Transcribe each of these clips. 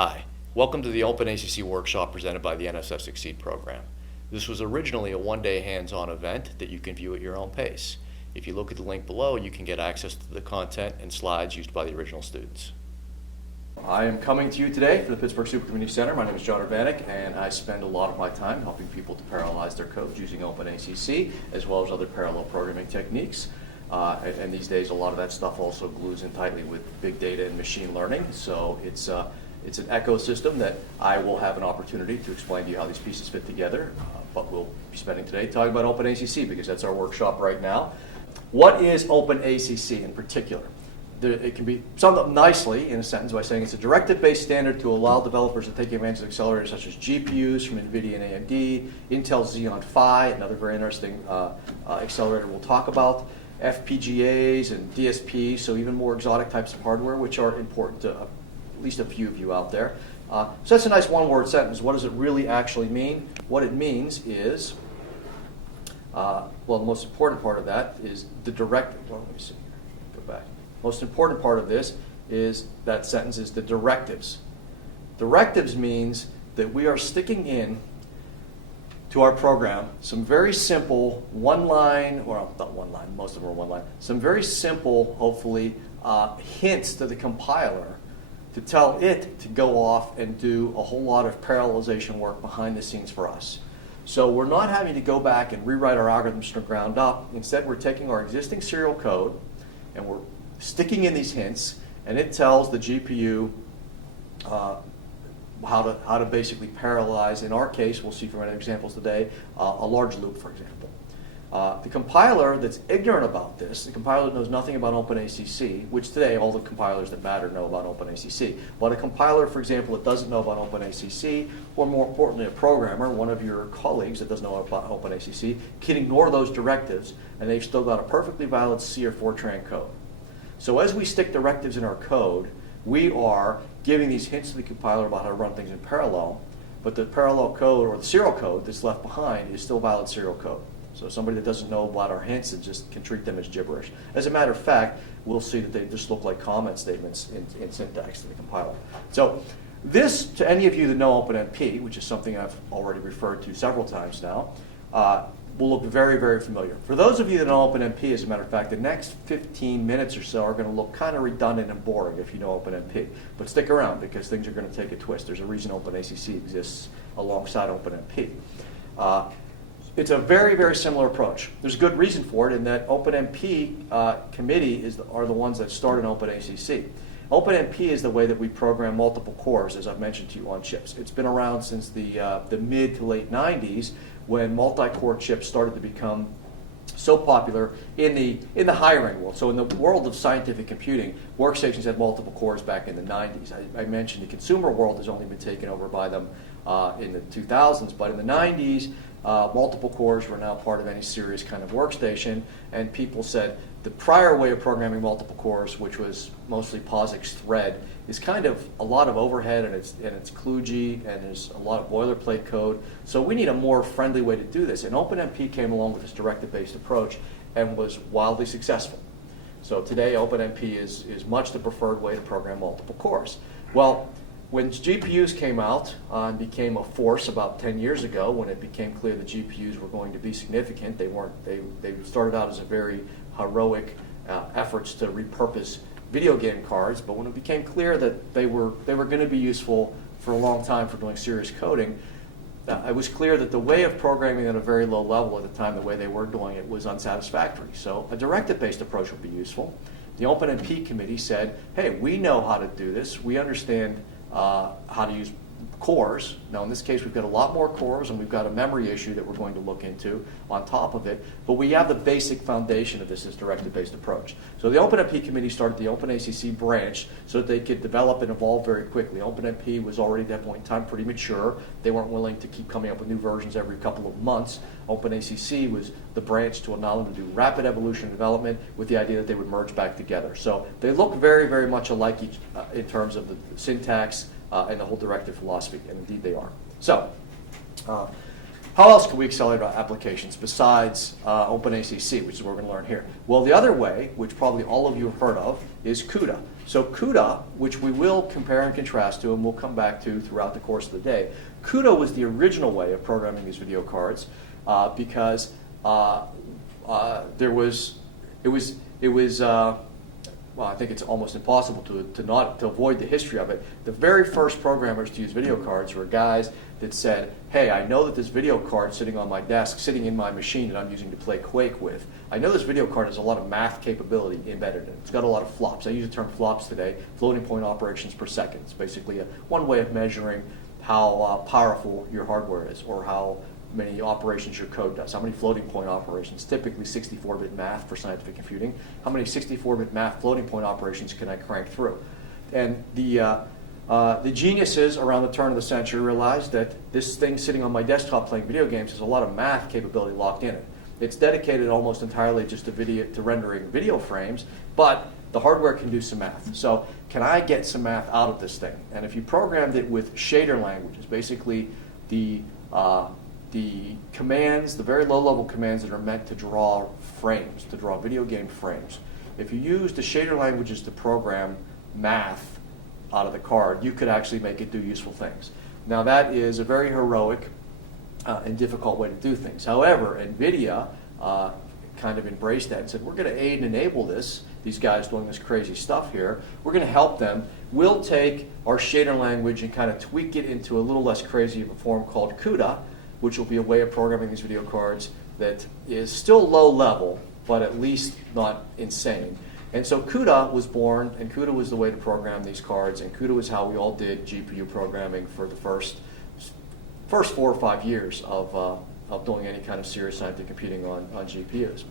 Hi, welcome to the OpenACC workshop presented by the NSF Succeed program. This was originally a one-day hands-on event that you can view at your own pace. If you look at the link below, you can get access to the content and slides used by the original students. I am coming to you today from the Pittsburgh Super Community Center. My name is John Urbanek, and I spend a lot of my time helping people to parallelize their code using OpenACC, as well as other parallel programming techniques. And these days, a lot of that stuff also glues in tightly with big data and machine learning. So it's an ecosystem that I will have an opportunity to explain to you how these pieces fit together. But we'll be spending today talking about OpenACC because that's our workshop right now. What is OpenACC in particular? It can be summed up nicely in a sentence by saying it's a directive-based standard to allow developers to take advantage of accelerators such as GPUs from NVIDIA and AMD, Intel Xeon Phi, another very interesting accelerator we'll talk about, FPGAs and DSPs, so even more exotic types of hardware, which are important to at least a few of you out there. So that's a nice one-word sentence. What does it really actually mean? What it means is, well, the most important part of that is the directive. Well, let me see here. Go back. Most important part of this is that sentence is the directives. Directives means that we are sticking in to our program some very simple one-line, or not one-line, most of them are one-line, some very simple, hopefully, hints to the compiler to tell it to go off and do a whole lot of parallelization work behind the scenes for us. So we're not having to go back and rewrite our algorithms from the ground up. Instead, we're taking our existing serial code and we're sticking in these hints, and it tells the GPU how to basically parallelize. In our case, we'll see from our examples today, a large loop, for example. The compiler that's ignorant about this, the compiler that knows nothing about OpenACC, which today all the compilers that matter know about OpenACC, but a compiler, for example, that doesn't know about OpenACC, or more importantly, a programmer, one of your colleagues that doesn't know about OpenACC, can ignore those directives, and they've still got a perfectly valid C or Fortran code. So as we stick directives in our code, we are giving these hints to the compiler about how to run things in parallel, but the parallel code or the serial code that's left behind is still valid serial code. So somebody that doesn't know about our hints and just can treat them as gibberish. As a matter of fact, we'll see that they just look like comment statements in syntax to the compiler. So this, to any of you that know OpenMP, which is something I've already referred to several times now, will look very, very familiar. For those of you that know OpenMP, as a matter of fact, the next 15 minutes or so are going to look kind of redundant and boring if you know OpenMP. But stick around because things are going to take a twist. There's a reason OpenACC exists alongside OpenMP. It's a very, very similar approach. There's a good reason for it in that OpenMP committee are the ones that started OpenACC. OpenMP is the way that we program multiple cores, as I've mentioned to you, on chips. It's been around since the mid to late 90s when multi-core chips started to become so popular in the higher-end world. So in the world of scientific computing, workstations had multiple cores back in the 90s. I mentioned the consumer world has only been taken over by them in the 2000s, but in the 90s, multiple cores were now part of any serious kind of workstation, and people said the prior way of programming multiple cores, which was mostly POSIX thread, is kind of a lot of overhead, and it's kludgy, and there's a lot of boilerplate code. So we need a more friendly way to do this, and OpenMP came along with this directive-based approach and was wildly successful. So today, OpenMP is much the preferred way to program multiple cores. Well, when GPUs came out and became a force about 10 years ago, when it became clear that GPUs were going to be significant, they started out as a very heroic efforts to repurpose video game cards, but when it became clear that they were going to be useful for a long time for doing serious coding, it was clear that the way of programming at a very low level at the time, the way they were doing it, was unsatisfactory. So a directive-based approach would be useful. The OpenMP committee said, hey, we know how to do this. We understand how to use cores. Now in this case we've got a lot more cores and we've got a memory issue that we're going to look into on top of it, but we have the basic foundation of this directive-based approach. So the OpenMP committee started the OpenACC branch so that they could develop and evolve very quickly. OpenMP was already at that point in time pretty mature. They weren't willing to keep coming up with new versions every couple of months. OpenACC was the branch to allow them to do rapid evolution and development with the idea that they would merge back together. So they look very, very much alike in terms of the syntax and the whole directive philosophy, and indeed they are. So, how else can we accelerate our applications besides OpenACC, which is what we're going to learn here? Well, the other way, which probably all of you have heard of, is Cuda. So Cuda, which we will compare and contrast to and we'll come back to throughout the course of the day, Cuda was the original way of programming these video cards because well, I think it's almost impossible to avoid the history of it. The very first programmers to use video cards were guys that said, hey, I know that this video card sitting on my desk, sitting in my machine that I'm using to play Quake with, I know this video card has a lot of math capability embedded in it. It's got a lot of flops. I use the term flops today, floating point operations per second. It's basically one way of measuring how powerful your hardware is or how many operations your code does. How many floating point operations, typically 64-bit math for scientific computing, how many 64-bit math floating point operations can I crank through? And the geniuses around the turn of the century realized that this thing sitting on my desktop playing video games has a lot of math capability locked in it. It's dedicated almost entirely just to rendering video frames, but the hardware can do some math. So can I get some math out of this thing? And if you programmed it with shader languages, basically the commands, the very low-level commands that are meant to draw frames, to draw video game frames, if you use the shader languages to program math out of the card, you could actually make it do useful things. Now that is a very heroic and difficult way to do things. However, NVIDIA kind of embraced that and said, we're going to aid and enable this, these guys doing this crazy stuff here. We're going to help them. We'll take our shader language and kind of tweak it into a little less crazy of a form called Cuda, which will be a way of programming these video cards that is still low level, but at least not insane. And so Cuda was born, and Cuda was the way to program these cards, and Cuda was how we all did GPU programming for the first 4 or 5 years of doing any kind of serious scientific computing on GPUs.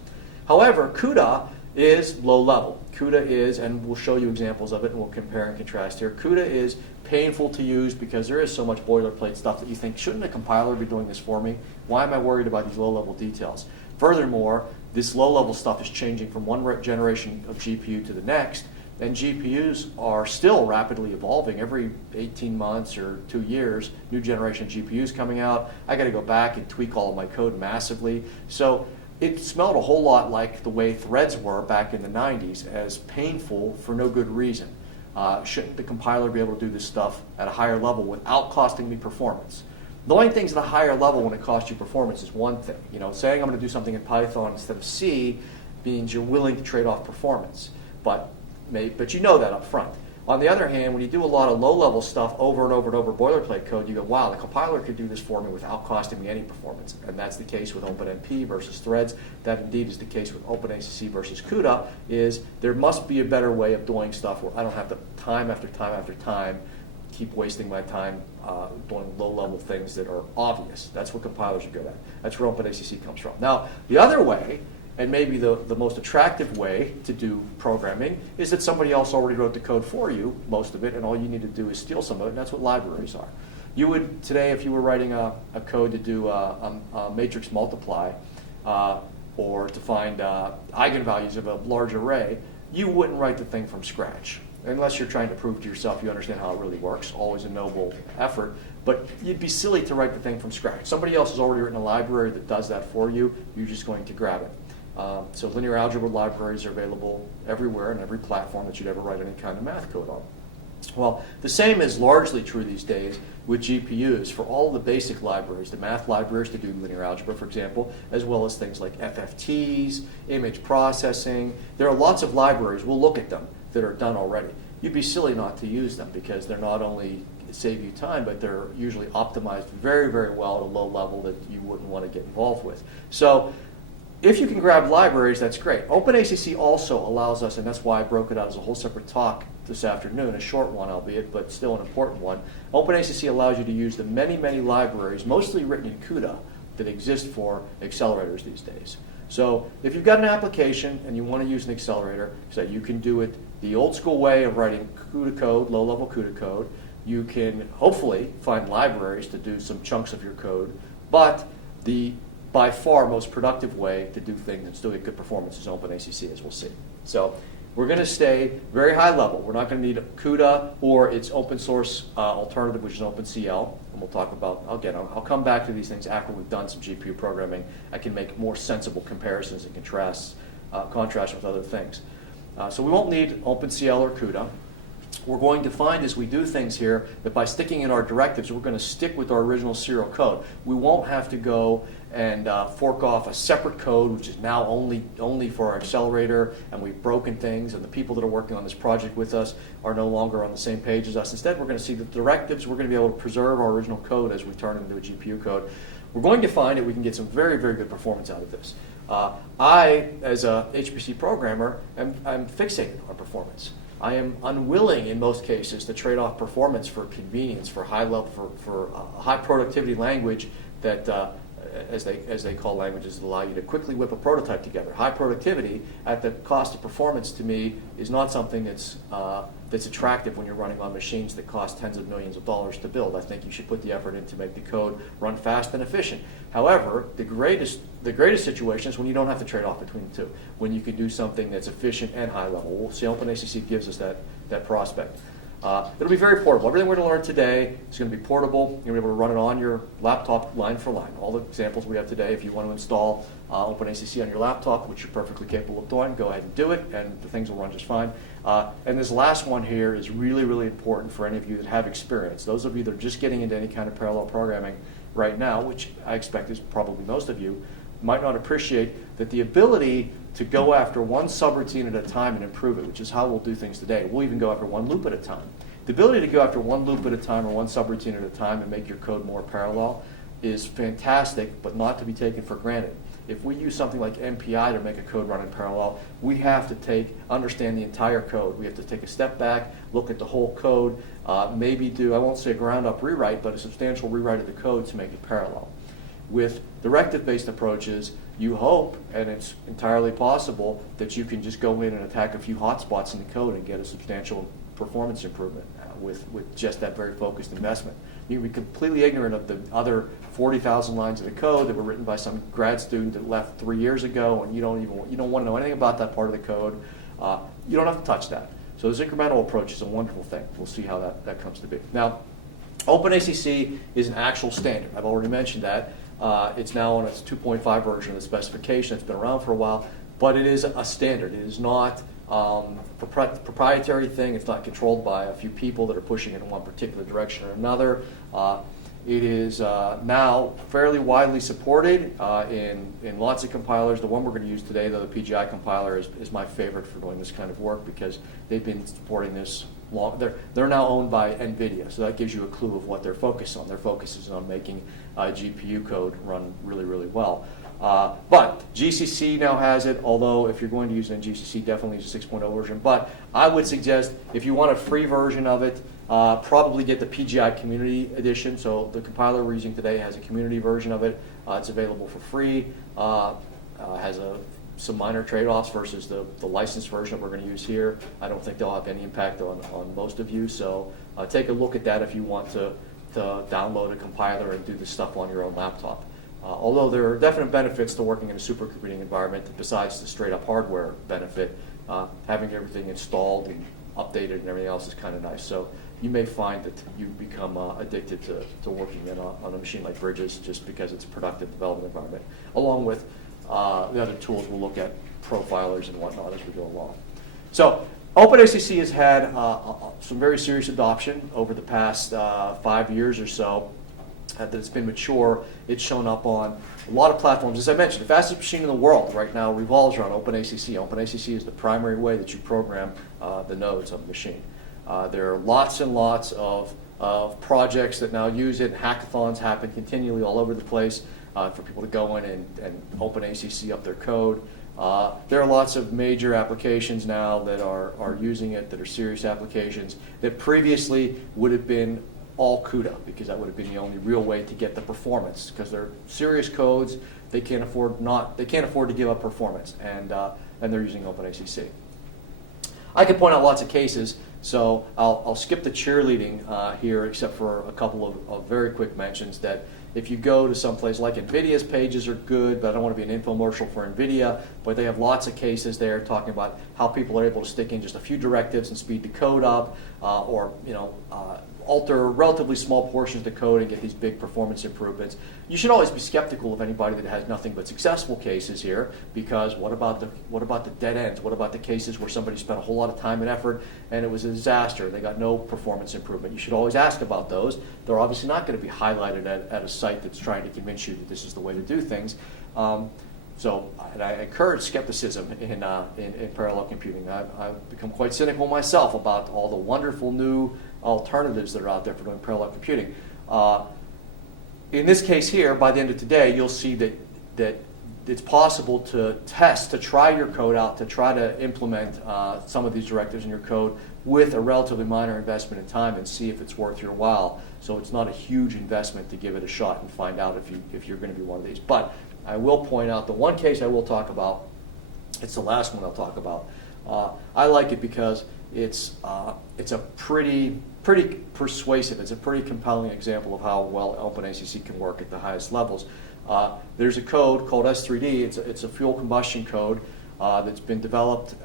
However, Cuda is low level. Cuda is, and we'll show you examples of it, and we'll compare and contrast here. Cuda is painful to use because there is so much boilerplate stuff that you think, shouldn't a compiler be doing this for me? Why am I worried about these low-level details? Furthermore, this low-level stuff is changing from one generation of GPU to the next, and GPUs are still rapidly evolving. Every 18 months or 2 years, new generation GPUs coming out. I got to go back and tweak all of my code massively. So it smelled a whole lot like the way threads were back in the 90s, as painful for no good reason. Shouldn't the compiler be able to do this stuff at a higher level without costing me performance? Knowing things at a higher level when it costs you performance is one thing. You know, saying I'm going to do something in Python instead of C means you're willing to trade off performance, but you know that up front. On the other hand, when you do a lot of low-level stuff over and over and over boilerplate code, you go, wow, the compiler could do this for me without costing me any performance. And that's the case with OpenMP versus Threads. That indeed is the case with OpenACC versus Cuda, is there must be a better way of doing stuff where I don't have to time after time after time keep wasting my time doing low-level things that are obvious. That's what compilers are good at. That's where OpenACC comes from. Now, the other way, and maybe the most attractive way to do programming, is that somebody else already wrote the code for you, most of it, and all you need to do is steal some of it, and that's what libraries are. You would, today, if you were writing a code to do a matrix multiply or to find eigenvalues of a large array, you wouldn't write the thing from scratch, unless you're trying to prove to yourself you understand how it really works, always a noble effort. But you'd be silly to write the thing from scratch. Somebody else has already written a library that does that for you. You're just going to grab it. So linear algebra libraries are available everywhere and every platform that you'd ever write any kind of math code on. Well, the same is largely true these days with GPUs for all the basic libraries, the math libraries to do linear algebra, for example, as well as things like FFTs, image processing. There are lots of libraries, we'll look at them, that are done already. You'd be silly not to use them because they're not only save you time, but they're usually optimized very, very well at a low level that you wouldn't want to get involved with. So if you can grab libraries, that's great. OpenACC also allows us, and that's why I broke it out as a whole separate talk this afternoon, a short one albeit, but still an important one. OpenACC allows you to use the many, many libraries, mostly written in Cuda, that exist for accelerators these days. So if you've got an application and you want to use an accelerator, so you can do it the old school way of writing Cuda code, low-level Cuda code. You can hopefully find libraries to do some chunks of your code, but the by far most productive way to do things and still get good performance is OpenACC, as we'll see. So we're going to stay very high level. We're not going to need Cuda or its open source alternative, which is OpenCL. And we'll talk about, again, I'll come back to these things after we've done some GPU programming. I can make more sensible comparisons and contrast with other things. So we won't need OpenCL or Cuda. we're going to find as we do things here that by sticking in our directives, we're going to stick with our original serial code. We won't have to go and fork off a separate code, which is now only for our accelerator, and we've broken things, and the people that are working on this project with us are no longer on the same page as us. Instead, we're going to see the directives. We're going to be able to preserve our original code as we turn it into a GPU code. We're going to find that we can get some very, very good performance out of this. I, as a HPC programmer, I'm fixated on performance. I am unwilling in most cases to trade off performance for convenience, for high level, for high productivity language that, as they call languages that allow you to quickly whip a prototype together. High productivity at the cost of performance to me is not something that's attractive when you're running on machines that cost tens of millions of dollars to build. I think you should put the effort in to make the code run fast and efficient. However, the greatest situation is when you don't have to trade off between the two, when you can do something that's efficient and high level. We'll see OpenACC gives us that prospect. It'll be very portable. Everything we're going to learn today is going to be portable. You're going to be able to run it on your laptop line for line. All the examples we have today, if you want to install OpenACC on your laptop, which you're perfectly capable of doing, go ahead and do it, and the things will run just fine. And this last one here is really, really important for any of you that have experience. Those of you that are just getting into any kind of parallel programming right now, which I expect is probably most of you, might not appreciate that the ability to go after one subroutine at a time and improve it, which is how we'll do things today. We'll even go after one loop at a time. The ability to go after one loop at a time or one subroutine at a time and make your code more parallel is fantastic, but not to be taken for granted. If we use something like MPI to make a code run in parallel, we have to understand the entire code. We have to take a step back, look at the whole code, maybe do, I won't say a ground-up rewrite, but a substantial rewrite of the code to make it parallel. With directive-based approaches, you hope, and it's entirely possible, that you can just go in and attack a few hotspots in the code and get a substantial performance improvement with just that very focused investment. You can be completely ignorant of the other 40,000 lines of the code that were written by some grad student that left 3 years ago, and you don't want to know anything about that part of the code. You don't have to touch that. So this incremental approach is a wonderful thing. We'll see how that comes to be. Now, OpenACC is an actual standard. I've already mentioned that. It's now on its 2.5 version of the specification. It's been around for a while, but it is a standard. It is not a proprietary thing. It's not controlled by a few people that are pushing it in one particular direction or another. It is now fairly widely supported in lots of compilers. The one we're going to use today, though, the PGI compiler, is my favorite for doing this kind of work because they've been supporting this long. They're now owned by NVIDIA, so that gives you a clue of what they're focused on. Their focus is on making GPU code run really, really well. But GCC now has it, although if you're going to use it in GCC, definitely use a 6.0 version. But I would suggest if you want a free version of it, probably get the PGI Community Edition. So the compiler we're using today has a community version of it. It's available for free. Has some minor trade-offs versus the licensed version that we're going to use here. I don't think they'll have any impact on most of you. So take a look at that if you want to download a compiler and do this stuff on your own laptop. Although there are definite benefits to working in a supercomputing environment besides the straight-up hardware benefit, having everything installed and updated and everything else is kind of nice. So you may find that you become addicted to working on a machine like Bridges just because it's a productive development environment, along with the other tools we'll look at, profilers and whatnot as we go along. So OpenACC has had some very serious adoption over the past 5 years or so. That it's been mature. It's shown up on a lot of platforms. As I mentioned, the fastest machine in the world right now revolves around OpenACC. OpenACC is the primary way that you program the nodes of the machine. There are lots and lots of projects that now use it. Hackathons happen continually all over the place for people to go in and OpenACC up their code. There are lots of major applications now that are using it, that are serious applications, that previously would have been all Cuda, because that would have been the only real way to get the performance. Because they're serious codes, they can't afford to give up performance, and they're using OpenACC. I could point out lots of cases, so I'll skip the cheerleading here, except for a couple of very quick mentions that if you go to some place like NVIDIA's pages are good, but I don't want to be an infomercial for NVIDIA, but they have lots of cases there talking about how people are able to stick in just a few directives and speed the code up, or alter relatively small portions of the code and get these big performance improvements. You should always be skeptical of anybody that has nothing but successful cases here, because what about the dead ends? What about the cases where somebody spent a whole lot of time and effort and it was a disaster? They got no performance improvement. You should always ask about those. They're obviously not going to be highlighted at a site that's trying to convince you that this is the way to do things. So I encourage skepticism in parallel computing. I've become quite cynical myself about all the wonderful new alternatives that are out there for doing parallel computing. In this case here, by the end of today, you'll see that it's possible to test, to try your code out, to try to implement some of these directives in your code with a relatively minor investment in time and see if it's worth your while. So it's not a huge investment to give it a shot and find out if you're going to be one of these. But I will point out the one case I will talk about. It's the last one I'll talk about. I like it because it's a pretty persuasive. It's a pretty compelling example of how well OpenACC can work at the highest levels. There's a code called S3D. It's a fuel combustion code that's been developed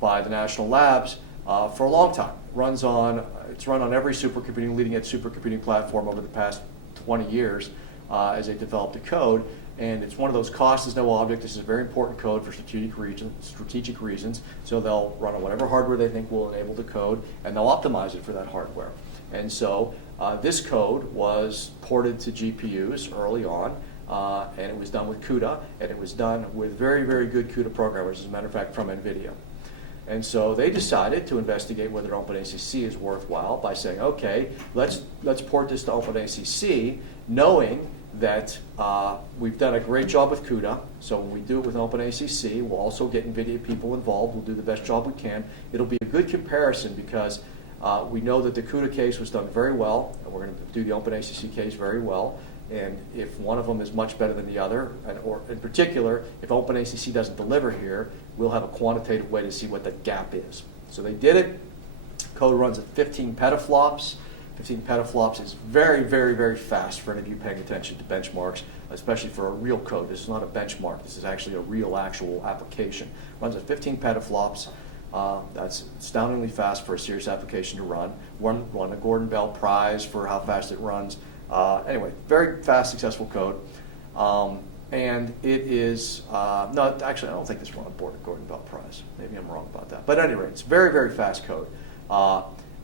by the national labs for a long time. It's run on every leading edge supercomputing platform over the past 20 years as they developed the code. And it's one of those cost as no object. This is a very important code for strategic reasons. So they'll run on whatever hardware they think will enable the code, and they'll optimize it for that hardware. And so this code was ported to GPUs early on, and it was done with Cuda, and it was done with very, very good Cuda programmers, as a matter of fact, from NVIDIA. And so they decided to investigate whether OpenACC is worthwhile by saying, okay, let's port this to OpenACC, knowing that we've done a great job with Cuda. So when we do it with OpenACC, we'll also get NVIDIA people involved. We'll do the best job we can. It'll be a good comparison because we know that the Cuda case was done very well, and we're going to do the OpenACC case very well. And if one of them is much better than the other, or in particular, if OpenACC doesn't deliver here, we'll have a quantitative way to see what that gap is. So they did it. Code runs at 15 petaflops. 15 petaflops is very, very, very fast for any of you paying attention to benchmarks, especially for a real code. This is not a benchmark. This is actually a real, actual application. Runs at 15 petaflops. That's astoundingly fast for a serious application to run. Won a Gordon Bell Prize for how fast it runs. Anyway, very fast, successful code. And it is, no, actually, I don't think this won a Gordon Bell Prize. Maybe I'm wrong about that. But at any rate, it's very, very fast code.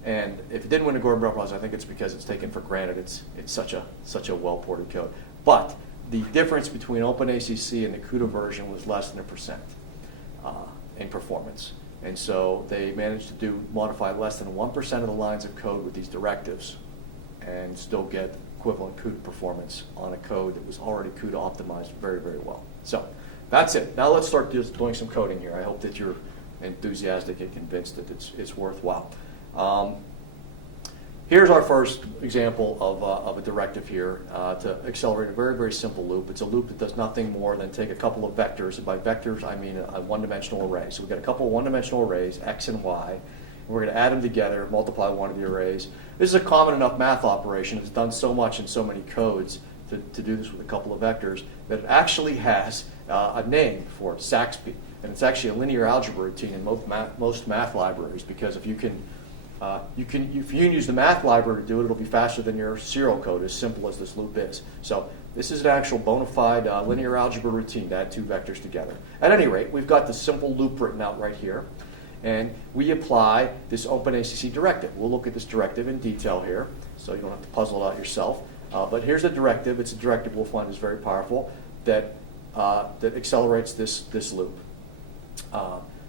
And if it didn't win a Gordon Bell Prize, I think it's because it's taken for granted. It's such a well-ported code. But the difference between OpenACC and the Cuda version was less than 1% in performance. And so they managed to modify less than 1% of the lines of code with these directives and still get equivalent CUDA performance on a code that was already CUDA optimized very, very well. So that's it. Now let's start doing some coding here. I hope that you're enthusiastic and convinced that it's worthwhile. Here's our first example of a directive here to accelerate a very, very simple loop. It's a loop that does nothing more than take a couple of vectors. And by vectors, I mean a one-dimensional array. So we've got a couple of one-dimensional arrays, x and y. We're going to add them together, multiply one of the arrays. This is a common enough math operation. It's done so much in so many codes to do this with a couple of vectors that it actually has a name for it, Saxby. And it's actually a linear algebra routine in most math libraries, because if you can use the math library to do it, it'll be faster than your serial code, as simple as this loop is. So this is an actual bona fide linear algebra routine to add two vectors together. At any rate, we've got the simple loop written out right here. And we apply this OpenACC directive. We'll look at this directive in detail here, so you don't have to puzzle it out yourself. But here's the directive. It's a directive we'll find is very powerful that accelerates this loop.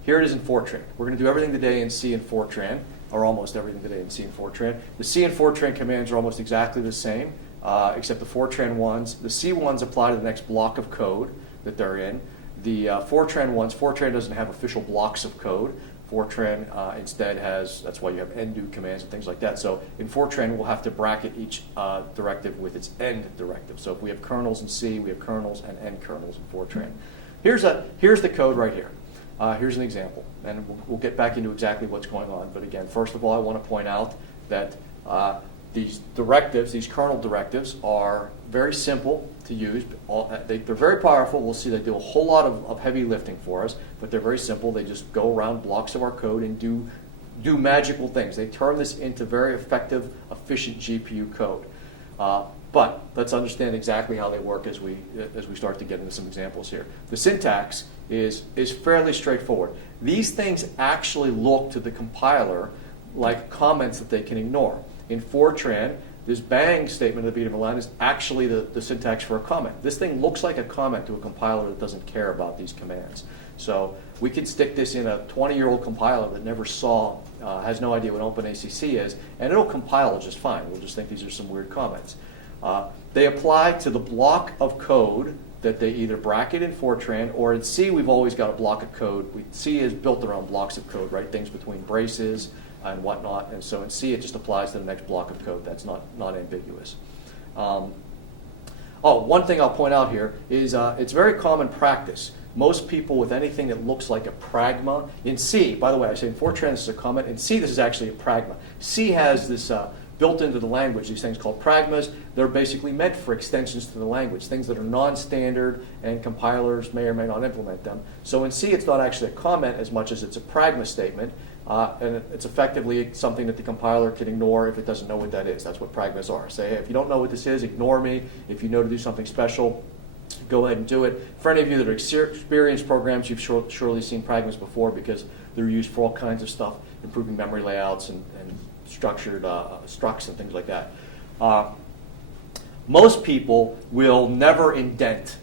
Here it is in Fortran. We're going to do everything today in C and Fortran, or almost everything today in C and Fortran. The C and Fortran commands are almost exactly the same, except the Fortran ones. The C ones apply to the next block of code that they're in. The Fortran ones, Fortran doesn't have official blocks of code. Fortran instead has, that's why you have end-do commands and things like that. So in Fortran, we'll have to bracket each directive with its end directive. So if we have kernels in C, we have kernels and end kernels in Fortran. Here's the code right here. Here's an example, and we'll get back into exactly what's going on. But again, first of all, I want to point out that these directives, these kernel directives, are very simple to use. They're very powerful. We'll see they do a whole lot of heavy lifting for us, but they're very simple. They just go around blocks of our code and do do magical things. They turn this into very effective, efficient GPU code. But let's understand exactly how they work as we start to get into some examples here. The syntax is fairly straightforward. These things actually look to the compiler like comments that they can ignore. In Fortran, this bang statement at the beginning of a line is actually the syntax for a comment. This thing looks like a comment to a compiler that doesn't care about these commands. So we can stick this in a 20-year-old compiler that never saw, has no idea what OpenACC is, and it'll compile just fine. We'll just think these are some weird comments. They apply to the block of code that they either bracket in Fortran, or in C we've always got a block of code. C is built around blocks of code, right? Things between braces and whatnot. And so in C it just applies to the next block of code. That's not ambiguous. One thing I'll point out here is it's very common practice. Most people with anything that looks like a pragma, in C, by the way, I say in Fortran this is a comment, in C this is actually a pragma. C has this built into the language, these things called pragmas. They're basically meant for extensions to the language, things that are non-standard and compilers may or may not implement them. So in C it's not actually a comment as much as it's a pragma statement, and it's effectively something that the compiler can ignore if it doesn't know what that is. That's what pragmas are. Say, hey, if you don't know what this is, ignore me. If you know to do something special, go ahead and do it. For any of you that are experienced programs, you've surely seen pragmas before because they're used for all kinds of stuff, improving memory layouts and structured structs and things like that. Most people will never indent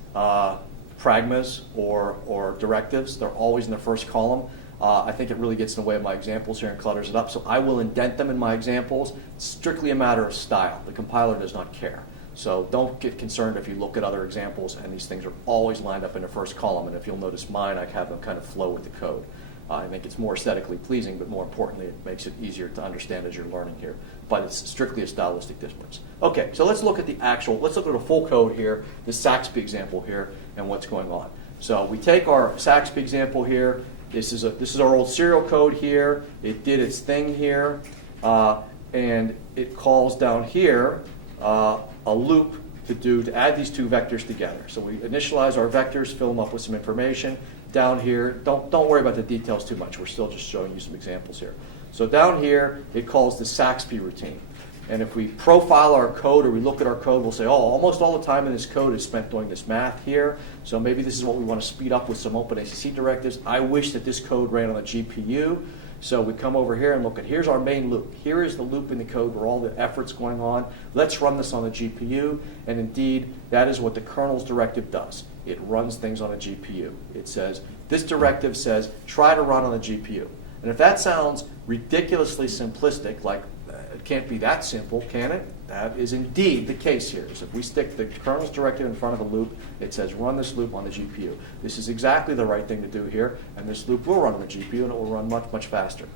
pragmas or directives. They're always in the first column. I think it really gets in the way of my examples here and clutters it up, so I will indent them in my examples. It's strictly a matter of style. The compiler does not care. So don't get concerned if you look at other examples and these things are always lined up in the first column, and if you'll notice mine, I have them kind of flow with the code. I think it's more aesthetically pleasing, but more importantly, it makes it easier to understand as you're learning here. But it's strictly a stylistic difference. Okay, so let's look at let's look at a full code here, the Saxby example here, and what's going on. So we take our Saxby example here. This is our old serial code here. It did its thing here, and it calls down here a loop to add these two vectors together. So we initialize our vectors, fill them up with some information. Down here, don't worry about the details too much. We're still just showing you some examples here. So down here, it calls the Saxby routine. And if we profile our code or we look at our code, we'll say, oh, almost all the time in this code is spent doing this math here. So maybe this is what we want to speed up with some OpenACC directives. I wish that this code ran on a GPU. So we come over here and look at, here's our main loop. Here is the loop in the code where all the effort's going on. Let's run this on the GPU. And indeed, that is what the kernel's directive does. It runs things on a GPU. It says, this directive says, try to run on the GPU. And if that sounds ridiculously simplistic, like it can't be that simple, can it? That is indeed the case here. So if we stick the kernel's directive in front of a loop, it says run this loop on the GPU. This is exactly the right thing to do here, and this loop will run on the GPU, and it will run much, much faster.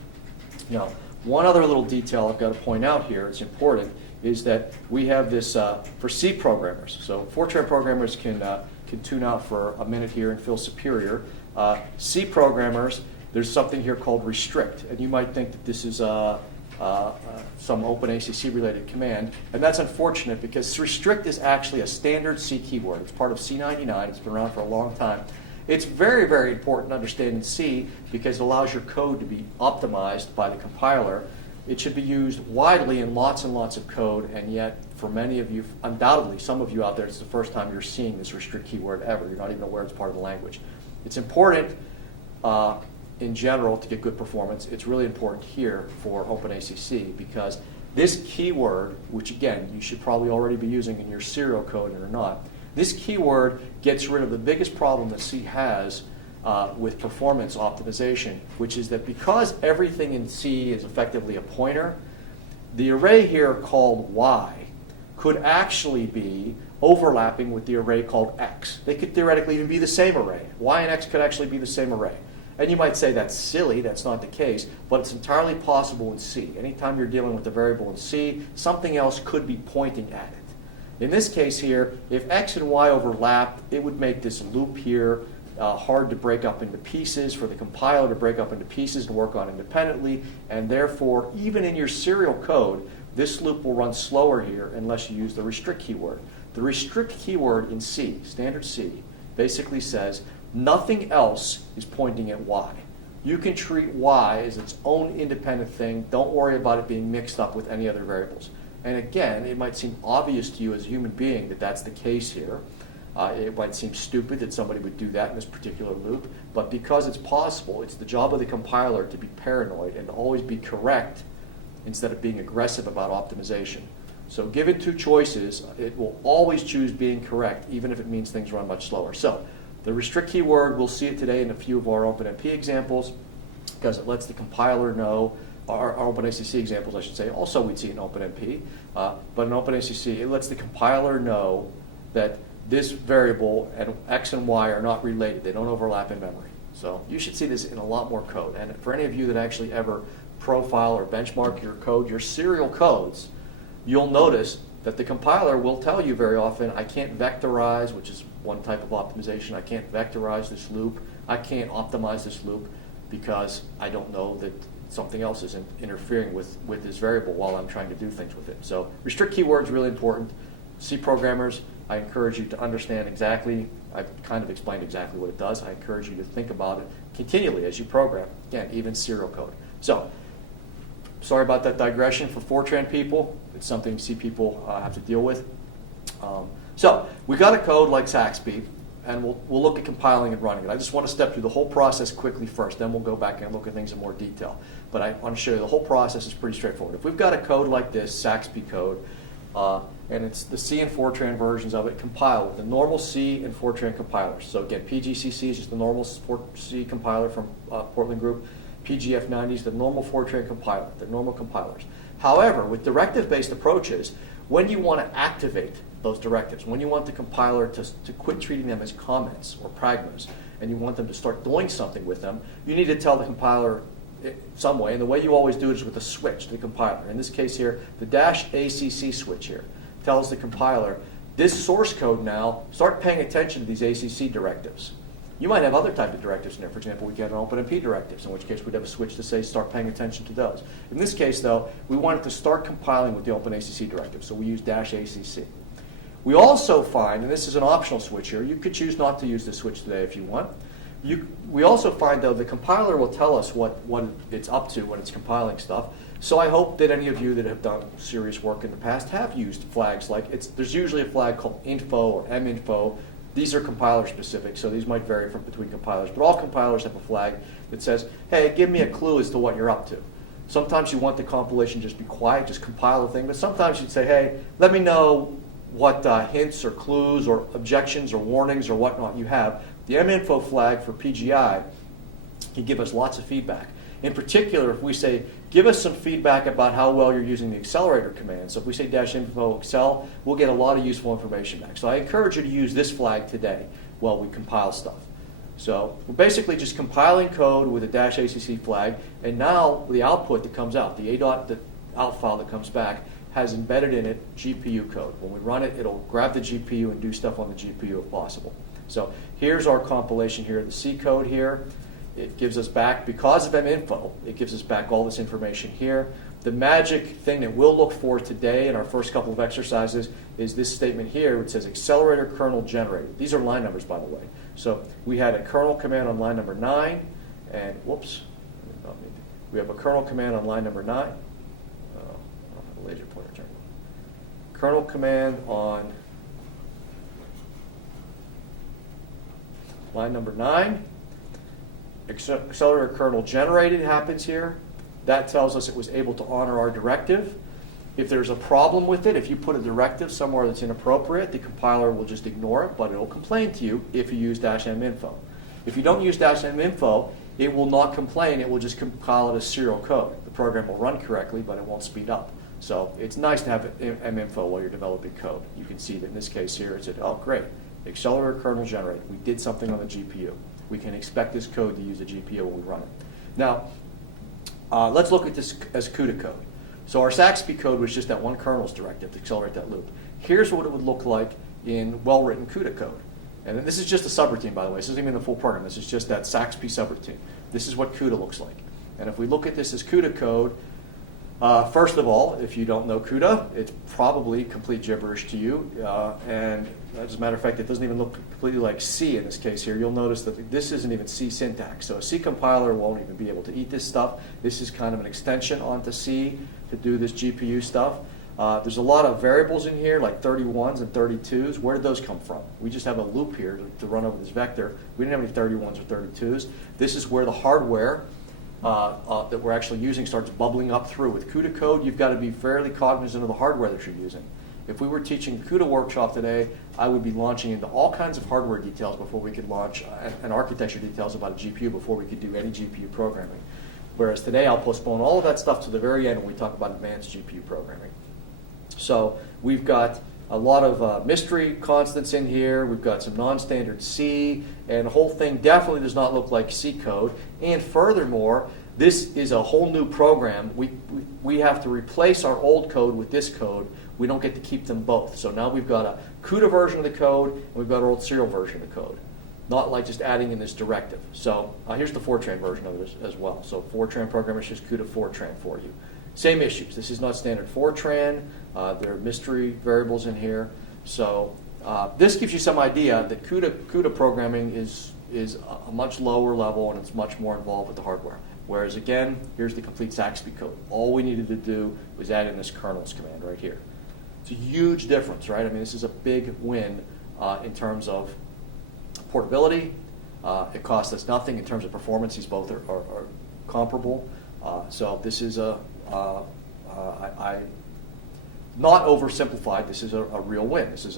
Now, one other little detail I've got to point out here, it's important, is that we have this for C programmers. So Fortran programmers can tune out for a minute here and feel superior. C programmers, there's something here called restrict, and you might think that this is some OpenACC related command, and that's unfortunate because restrict is actually a standard C keyword. It's part of C99. It's been around for a long time. It's very, very important to understand in C because it allows your code to be optimized by the compiler. It should be used widely in lots and lots of code, and yet for many of you, undoubtedly some of you out there, it's the first time you're seeing this restrict keyword ever. You're not even aware it's part of the language. It's important in general to get good performance. It's really important here for OpenACC because this keyword, which again you should probably already be using in your serial code or not, this keyword gets rid of the biggest problem that C has with performance optimization, which is that because everything in C is effectively a pointer, the array here called Y could actually be overlapping with the array called X. They could theoretically even be the same array. Y and X could actually be the same array. And you might say that's silly, that's not the case, but it's entirely possible in C. Anytime you're dealing with a variable in C, something else could be pointing at it. In this case here, if X and Y overlap, it would make this loop here hard to break up into pieces, for the compiler to break up into pieces and work on independently, and therefore, even in your serial code, this loop will run slower here unless you use the restrict keyword. The restrict keyword in C, standard C, basically says nothing else is pointing at Y. you can treat y as its own independent thing. Don't worry about it being mixed up with any other variables. And again, it might seem obvious to you as a human being that that's the case here. It might seem stupid that somebody would do that in this particular loop, but because it's possible, it's the job of the compiler to be paranoid and to always be correct instead of being aggressive about optimization. So given two choices, it will always choose being correct, even if it means things run much slower. So the restrict keyword, we'll see it today in a few of our OpenMP examples, because it lets the compiler know, our OpenACC examples, I should say, also we'd see in OpenMP, but in OpenACC, it lets the compiler know that this variable and x and y are not related. They don't overlap in memory. So you should see this in a lot more code. And for any of you that actually ever profile or benchmark your code, your serial codes, you'll notice that the compiler will tell you very often, I can't vectorize, which is one type of optimization. I can't vectorize this loop. I can't optimize this loop because I don't know that something else is interfering with this variable while I'm trying to do things with it. So restrict keywords really important. C programmers, I encourage you to understand exactly, I've kind of explained exactly what it does. I encourage you to think about it continually as you program. Again, even serial code. So, sorry about that digression for Fortran people. It's something C people have to deal with. So, we got a code like Saxby, and we'll look at compiling and running it. I just want to step through the whole process quickly first, then we'll go back and look at things in more detail. But I want to show you the whole process is pretty straightforward. If we've got a code like this, Saxby code, and it's the C and Fortran versions of it compiled with the normal C and Fortran compilers. So again, PGCC is just the normal C compiler from Portland Group. PGF90 is the normal Fortran compiler. They're normal compilers. However, with directive-based approaches, when you want to activate those directives, when you want the compiler to quit treating them as comments or pragmas, and you want them to start doing something with them, you need to tell the compiler some way, and the way you always do it is with a switch to the compiler. In this case here, the -ACC switch here tells the compiler, this source code now, start paying attention to these ACC directives. You might have other type of directives in there. For example, we get an OpenMP directives, in which case we'd have a switch to say start paying attention to those. In this case, though, we wanted to start compiling with the OpenACC directive, so we use -ACC. We also find, and this is an optional switch here, you could choose not to use this switch today if you want. We also find, though, the compiler will tell us what it's up to when it's compiling stuff. So I hope that any of you that have done serious work in the past have used flags like there's usually a flag called info or minfo. These are compiler specific, so these might vary between compilers. But all compilers have a flag that says, hey, give me a clue as to what you're up to. Sometimes you want the compilation just be quiet, just compile the thing. But sometimes you'd say, hey, let me know what hints or clues or objections or warnings or whatnot you have. The minfo flag for PGI can give us lots of feedback. In particular, if we say, give us some feedback about how well you're using the accelerator command. So if we say -info excel, we'll get a lot of useful information back. So I encourage you to use this flag today while we compile stuff. So we're basically just compiling code with a -ACC flag, and now the output that comes out, the out file that comes back, has embedded in it GPU code. When we run it, it'll grab the GPU and do stuff on the GPU if possible. So here's our compilation here, the C code here. It gives us back, because of minfo, it gives us back all this information here. The magic thing that we'll look for today in our first couple of exercises is this statement here, which says accelerator kernel generated. These are line numbers, by the way. So we had a kernel command on line number 9, and whoops, we have a kernel command on line number 9. I don't have a laser pointer turn. Kernel command on line number 9. Accelerator kernel generated happens here. That tells us it was able to honor our directive. If there's a problem with it, if you put a directive somewhere that's inappropriate, the compiler will just ignore it, but it'll complain to you if you use -minfo. If you don't use -minfo, it will not complain. It will just compile it as serial code. The program will run correctly, but it won't speed up. So it's nice to have minfo while you're developing code. You can see that in this case here, it said, oh, great, accelerator kernel generated. We did something on the GPU. We can expect this code to use a GPU when we run it. Now, let's look at this as Cuda code. So our Saxby code was just that one kernel's directive to accelerate that loop. Here's what it would look like in well-written Cuda code. And this is just a subroutine, by the way. This isn't even the full program. This is just that Saxby subroutine. This is what Cuda looks like. And if we look at this as Cuda code, First of all, if you don't know Cuda, it's probably complete gibberish to you. And as a matter of fact, it doesn't even look completely like C in this case here. You'll notice that this isn't even C syntax. So a C compiler won't even be able to eat this stuff. This is kind of an extension onto C to do this GPU stuff. There's a lot of variables in here, like 31s and 32s. Where did those come from? We just have a loop here to run over this vector. We didn't have any 31s or 32s. This is where the hardware that we're actually using starts bubbling up through. With Cuda Code, you've got to be fairly cognizant of the hardware that you're using. If we were teaching the Cuda workshop today, I would be launching into all kinds of hardware details before we could launch, and architecture details about a GPU before we could do any GPU programming. Whereas today, I'll postpone all of that stuff to the very end when we talk about advanced GPU programming. So we've got a lot of mystery constants in here. We've got some non-standard C, and the whole thing definitely does not look like C code. And furthermore, this is a whole new program. We have to replace our old code with this code. We don't get to keep them both. So now we've got a CUDA version of the code, and we've got our old serial version of the code. Not like just adding in this directive. So here's the Fortran version of it as well. So Fortran programmer is just CUDA Fortran for you. Same issues. This is not standard Fortran. There are mystery variables in here. So this gives you some idea that CUDA programming is a much lower level, and it's much more involved with the hardware. Whereas again, here's the complete Saxby code. All we needed to do was add in this kernels command right here. It's a huge difference, right? I mean, this is a big win in terms of portability. It costs us nothing in terms of performance. These both are comparable. So this is not oversimplified. This is a real win. This is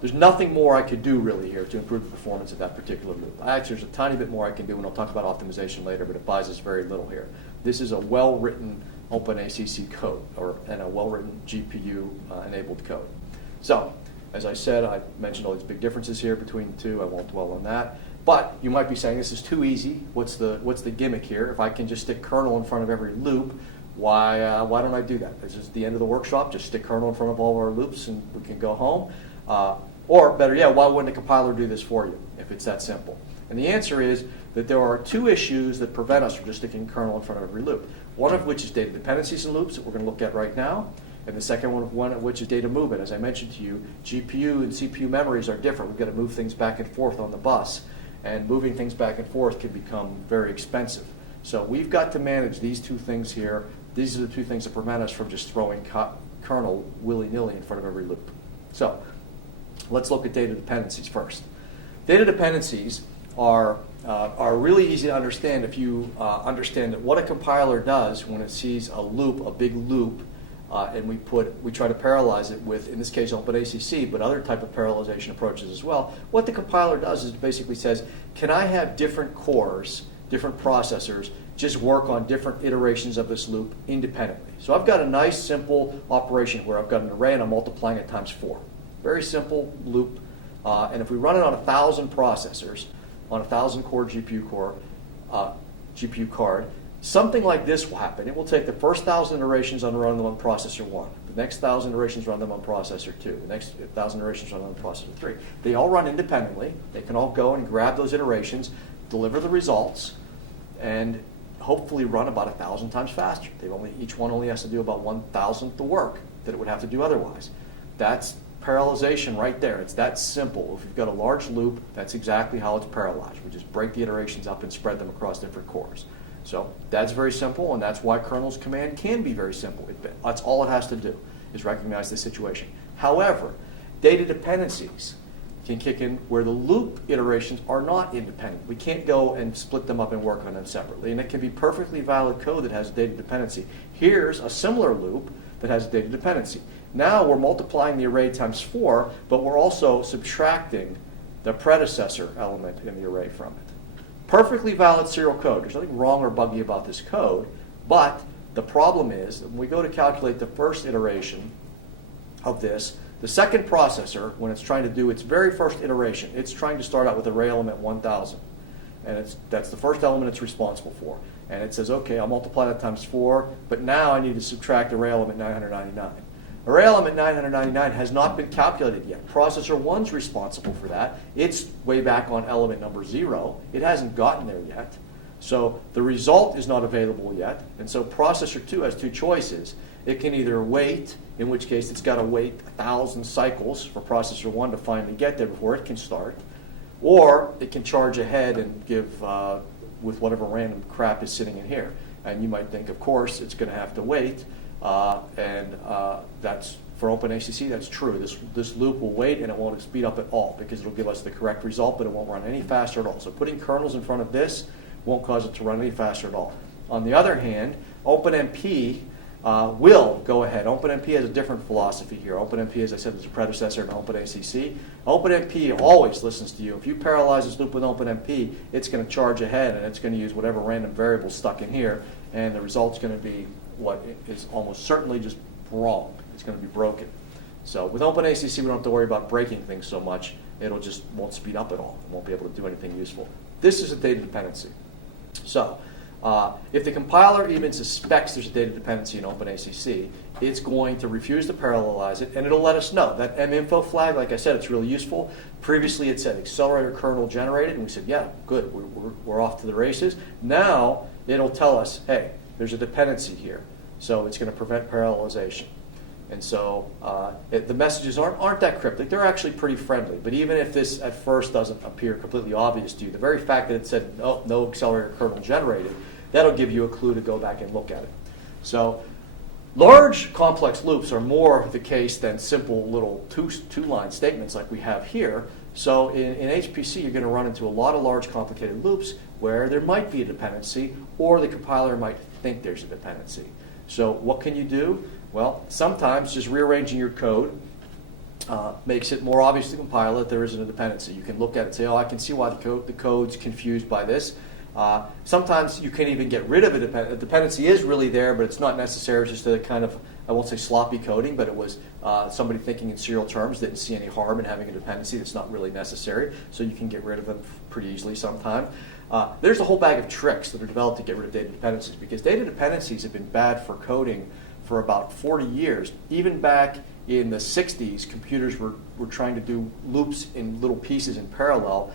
there's nothing more I could do really here to improve the performance of that particular loop. Actually, there's a tiny bit more I can do, and I'll talk about optimization later, but it buys us very little here. This is a well-written OpenACC code, and a well-written GPU-enabled code. So, as I said, I mentioned all these big differences here between the two. I won't dwell on that. But you might be saying, this is too easy. What's the gimmick here? If I can just stick kernel in front of every loop, why don't I do that? This is the end of the workshop. Just stick kernel in front of all of our loops, and we can go home. Or better yet, why wouldn't a compiler do this for you if it's that simple? And the answer is that there are two issues that prevent us from just sticking kernel in front of every loop. One of which is data dependencies in loops that we're going to look at right now. And the second one of which is data movement. As I mentioned to you, GPU and CPU memories are different. We've got to move things back and forth on the bus. And moving things back and forth can become very expensive. So we've got to manage these two things here. These are the two things that prevent us from just throwing kernel willy-nilly in front of every loop. So let's look at data dependencies first. Data dependencies are really easy to understand if you understand that what a compiler does when it sees a loop, a big loop, and we try to parallelize it with, in this case, OpenACC, but other type of parallelization approaches as well. What the compiler does is it basically says, can I have different cores, different processors, just work on different iterations of this loop independently? So I've got a nice, simple operation where I've got an array and I'm multiplying it times 4. Very simple loop. And if we run it on 1,000 processors, on a 1,000 core GPU card, something like this will happen. It will take the first 1,000 iterations and run them on processor 1. The next 1,000 iterations run them on processor 2. The next 1,000 iterations run them on processor 3. They all run independently. They can all go and grab those iterations, deliver the results, and hopefully run about 1,000 times faster. Each one only has to do about 1,000th the work that it would have to do otherwise. That's parallelization right there. It's that simple. If you've got a large loop, that's exactly how it's parallelized. We just break the iterations up and spread them across different cores. So that's very simple, and that's why kernel's command can be very simple. That's all it has to do, is recognize the situation. However, data dependencies can kick in where the loop iterations are not independent. We can't go and split them up and work on them separately, and it can be perfectly valid code that has a data dependency. Here's a similar loop that has a data dependency. Now we're multiplying the array times 4, but we're also subtracting the predecessor element in the array from it. Perfectly valid serial code. There's nothing wrong or buggy about this code, but the problem is that when we go to calculate the first iteration of this, the second processor, when it's trying to do its very first iteration, it's trying to start out with array element 1,000. And that's the first element it's responsible for. And it says, okay, I'll multiply that times 4, but now I need to subtract array element 999. Array element 999 has not been calculated yet. Processor 1's responsible for that. It's way back on element number 0. It hasn't gotten there yet. So the result is not available yet, and so processor 2 has two choices. It can either wait, in which case it's got to wait 1,000 cycles for processor 1 to finally get there before it can start, or it can charge ahead and give with whatever random crap is sitting in here. And you might think, of course, it's going to have to wait, and that's for OpenACC, that's true. This loop will wait, and it won't speed up at all because it'll give us the correct result, but it won't run any faster at all. So putting kernels in front of this won't cause it to run any faster at all. On the other hand, OpenMP will go ahead. OpenMP has a different philosophy here. OpenMP, as I said, is a predecessor to OpenACC. OpenMP always listens to you. If you parallelize this loop with OpenMP, it's going to charge ahead, and it's going to use whatever random variable stuck in here, and the result's going to be what is almost certainly just wrong. It's going to be broken. So with OpenACC, we don't have to worry about breaking things so much. It'll just won't speed up at all. It won't be able to do anything useful. This is a data dependency. So if the compiler even suspects there's a data dependency in OpenACC, it's going to refuse to parallelize it, and it'll let us know. That minfo flag, like I said, it's really useful. Previously it said accelerator kernel generated, and we said, yeah, good, we're off to the races. Now it'll tell us, hey, there's a dependency here. So it's going to prevent parallelization. And so the messages aren't that cryptic. They're actually pretty friendly. But even if this at first doesn't appear completely obvious to you, the very fact that it said no accelerator kernel generated, that'll give you a clue to go back and look at it. So large complex loops are more the case than simple little two-line statements like we have here. So in HPC, you're going to run into a lot of large complicated loops where there might be a dependency, or the compiler might think there's a dependency. So what can you do? Well, sometimes just rearranging your code makes it more obvious to the compiler that there isn't a dependency. You can look at it and say, oh, I can see why the code's confused by this. Sometimes you can even get rid of a dependency. The dependency is really there, but it's not necessary. It's just a kind of, I won't say sloppy coding, but it was somebody thinking in serial terms, didn't see any harm in having a dependency that's not really necessary. So you can get rid of them pretty easily sometimes. There's a whole bag of tricks that are developed to get rid of data dependencies, because data dependencies have been bad for coding for about 40 years. Even back in the 60s, computers were trying to do loops in little pieces in parallel.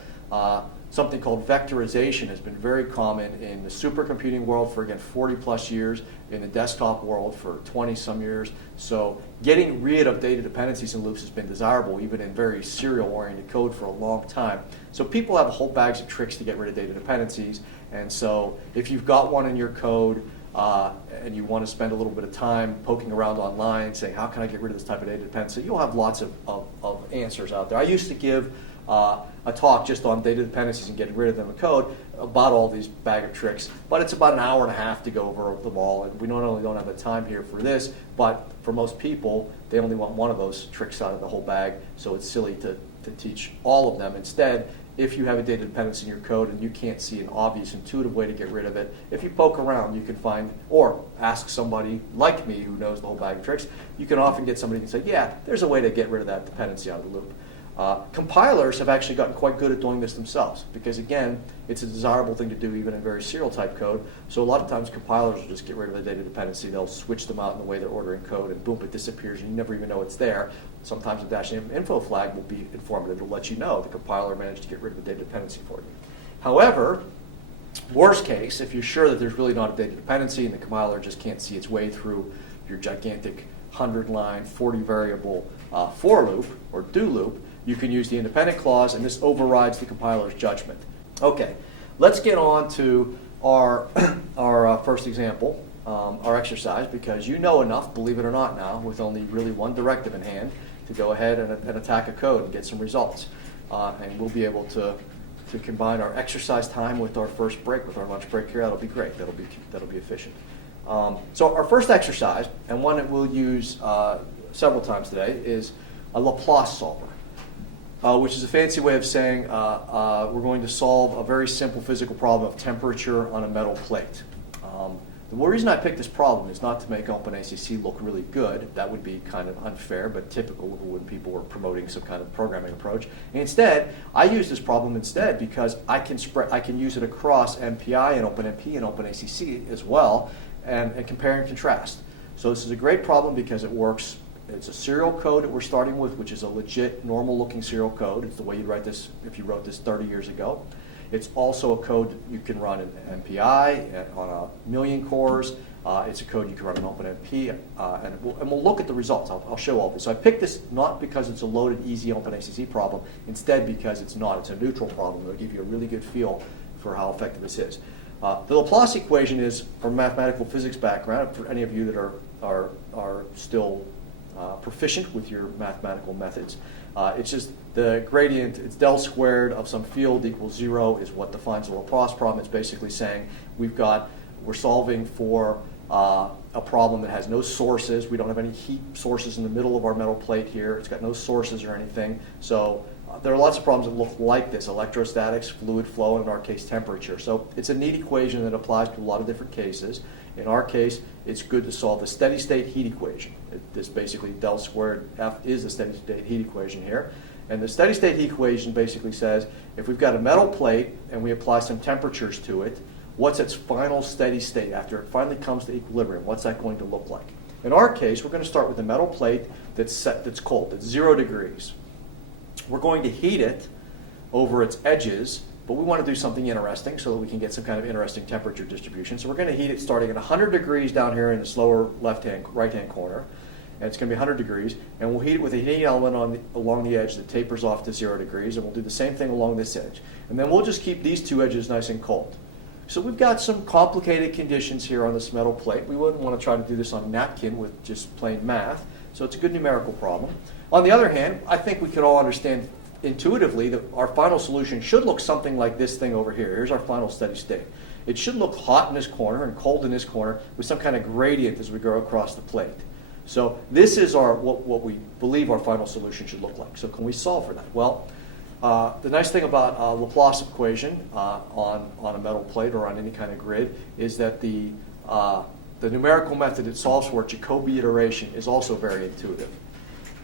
Something called vectorization has been very common in the supercomputing world for, again, 40 plus years, in the desktop world for 20 some years. So getting rid of data dependencies in loops has been desirable, even in very serial-oriented code, for a long time. So people have whole bags of tricks to get rid of data dependencies. And so if you've got one in your code, and you want to spend a little bit of time poking around online saying, how can I get rid of this type of data dependency, you'll have lots of answers out there. I used to give a talk just on data dependencies and getting rid of them in code about all these bag of tricks, but it's about an hour and a half to go over them all, and we not only don't have the time here for this, but for most people, they only want one of those tricks out of the whole bag, so it's silly to teach all of them. Instead, if you have a data dependency in your code and you can't see an obvious, intuitive way to get rid of it, if you poke around, you can find, or ask somebody like me who knows the whole bag of tricks, you can often get somebody who can say, yeah, there's a way to get rid of that dependency out of the loop. Compilers have actually gotten quite good at doing this themselves, because again, it's a desirable thing to do even in very serial type code. So a lot of times compilers will just get rid of the data dependency. They'll switch them out in the way they're ordering code, and boom, it disappears, and you never even know it's there. Sometimes a dash info flag will be informative. It'll let you know the compiler managed to get rid of the data dependency for you. However, worst case, if you're sure that there's really not a data dependency and the compiler just can't see its way through your gigantic 100-line, 40-variable for loop or do loop, you can use the independent clause, and this overrides the compiler's judgment. Okay, let's get on to our first example, our exercise, because you know enough, believe it or not now, with only really one directive in hand, to go ahead and attack a code and get some results. And we'll be able to combine our exercise time with our first break, with our lunch break here. That'll be great. That'll be efficient. So our first exercise, and one that we'll use several times today, is a Laplace Solver. Which is a fancy way of saying we're going to solve a very simple physical problem of temperature on a metal plate. The reason I picked this problem is not to make OpenACC look really good. That would be kind of unfair, but typical when people were promoting some kind of programming approach. And instead, I use this problem instead because I can use it across MPI and OpenMP and OpenACC as well, and compare and contrast. So this is a great problem because it works. It's a serial code that we're starting with, which is a legit, normal-looking serial code. It's the way you'd write this if you wrote this 30 years ago. It's also a code that you can run in MPI on 1,000,000 cores. It's a code you can run in OpenMP, and we'll look at the results. I'll show all this. So I picked this not because it's a loaded, easy OpenACC problem, instead because it's not. It's a neutral problem. It'll give you a really good feel for how effective this is. The Laplace equation is, from a mathematical physics background, for any of you that are still proficient with your mathematical methods, it's just the gradient, it's del squared of some field equals 0 is what defines the Laplace problem. It's basically saying we're solving for a problem that has no sources. We don't have any heat sources in the middle of our metal plate here. It's got no sources or anything. So there are lots of problems that look like this: electrostatics, fluid flow, and in our case, temperature. So it's a neat equation that applies to a lot of different cases. In our case, it's good to solve the steady state heat equation. This basically del squared F is the steady state heat equation here. And the steady state heat equation basically says if we've got a metal plate and we apply some temperatures to it, what's its final steady state after it finally comes to equilibrium? What's that going to look like? In our case, we're going to start with a metal plate that's cold, that's 0 degrees. We're going to heat it over its edges, but we want to do something interesting so that we can get some kind of interesting temperature distribution. So we're going to heat it starting at 100 degrees down here in this lower right-hand corner, and it's going to be 100 degrees, and we'll heat it with a heating element along the edge that tapers off to 0 degrees, and we'll do the same thing along this edge. And then we'll just keep these two edges nice and cold. So we've got some complicated conditions here on this metal plate. We wouldn't want to try to do this on a napkin with just plain math, so it's a good numerical problem. On the other hand, I think we could all understand intuitively that our final solution should look something like this thing over here. Here's our final steady state. It should look hot in this corner and cold in this corner with some kind of gradient as we go across the plate. So this is what we believe our final solution should look like. So can we solve for that? Well, the nice thing about Laplace equation on a metal plate or on any kind of grid is that the numerical method it solves for, Jacobi iteration, is also very intuitive.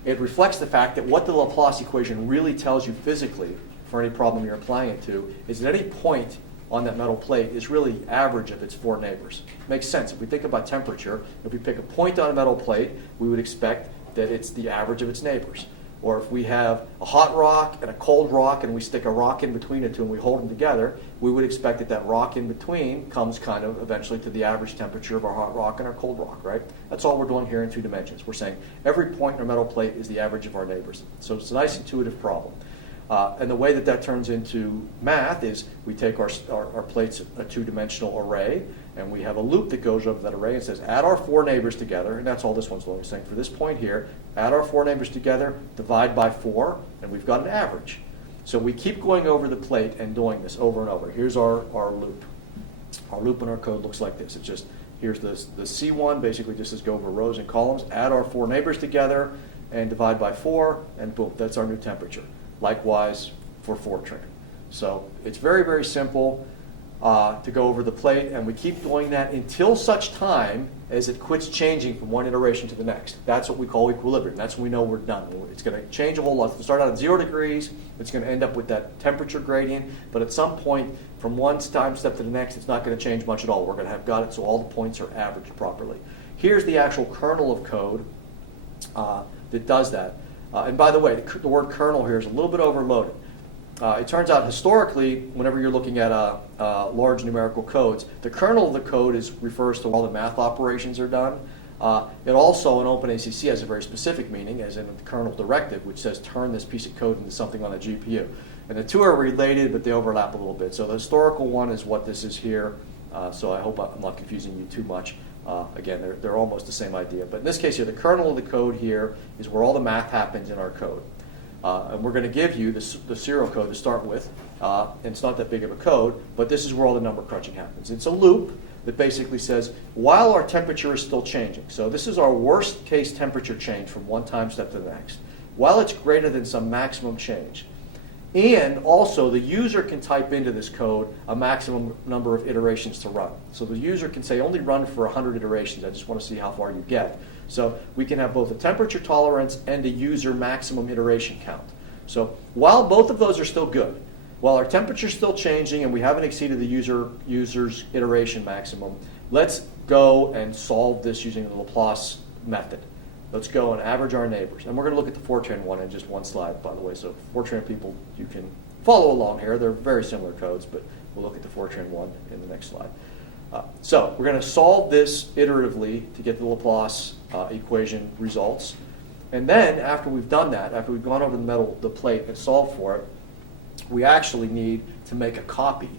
It reflects the fact that what the Laplace equation really tells you physically for any problem you're applying it to is that any point on that metal plate is really the average of its 4 neighbors. Makes sense. If we think about temperature, if we pick a point on a metal plate, we would expect that it's the average of its neighbors. Or if we have a hot rock and a cold rock and we stick a rock in between the two and we hold them together, we would expect that that rock in between comes kind of eventually to the average temperature of our hot rock and our cold rock, right? That's all we're doing here in 2 dimensions. We're saying every point in our metal plate is the average of our neighbors. So it's a nice intuitive problem. And the way that turns into math is we take our plates, a 2-dimensional array, and we have a loop that goes over that array and says add our 4 neighbors together, and that's all this one's doing. It's saying for this point here, add our 4 neighbors together, divide by 4, and we've got an average. So we keep going over the plate and doing this over and over. Here's our loop. Our loop in our code looks like this. It's just, here's the C1, basically just says go over rows and columns, add our 4 neighbors together, and divide by 4, and boom, that's our new temperature. Likewise for Fortran. So it's very, very simple to go over the plate, and we keep doing that until such time as it quits changing from one iteration to the next. That's what we call equilibrium. That's when we know we're done. It's going to change a whole lot. It'll start out at 0 degrees. It's going to end up with that temperature gradient, but at some point from one time step to the next, it's not going to change much at all. We're going to have got it so all the points are averaged properly. Here's the actual kernel of code that does that. And by the way, the word kernel here is a little bit overloaded. It turns out historically, whenever you're looking at large numerical codes, the kernel of the code refers to all the math operations are done. It also, in OpenACC, has a very specific meaning, as in the kernel directive, which says turn this piece of code into something on a GPU. And the two are related, but they overlap a little bit. So the historical one is what this is here. So I hope I'm not confusing you too much. Again, they're almost the same idea. But in this case here, the kernel of the code here is where all the math happens in our code. And we're going to give you the serial code to start with. And it's not that big of a code, but this is where all the number crunching happens. It's a loop that basically says, while our temperature is still changing, so this is our worst case temperature change from one time step to the next, while it's greater than some maximum change. And also, the user can type into this code a maximum number of iterations to run. So the user can say, only run for 100 iterations. I just want to see how far you get. So we can have both a temperature tolerance and a user maximum iteration count. So while both of those are still good, while our temperature is still changing and we haven't exceeded the user's iteration maximum, let's go and solve this using the Laplace method. Let's go and average our neighbors. And we're going to look at the Fortran one in just one slide, by the way. So Fortran people, you can follow along here. They're very similar codes, but we'll look at the Fortran one in the next slide. So we're going to solve this iteratively to get the Laplace equation results. And then after we've done that, after we've gone over the plate and solved for it, we actually need to make a copy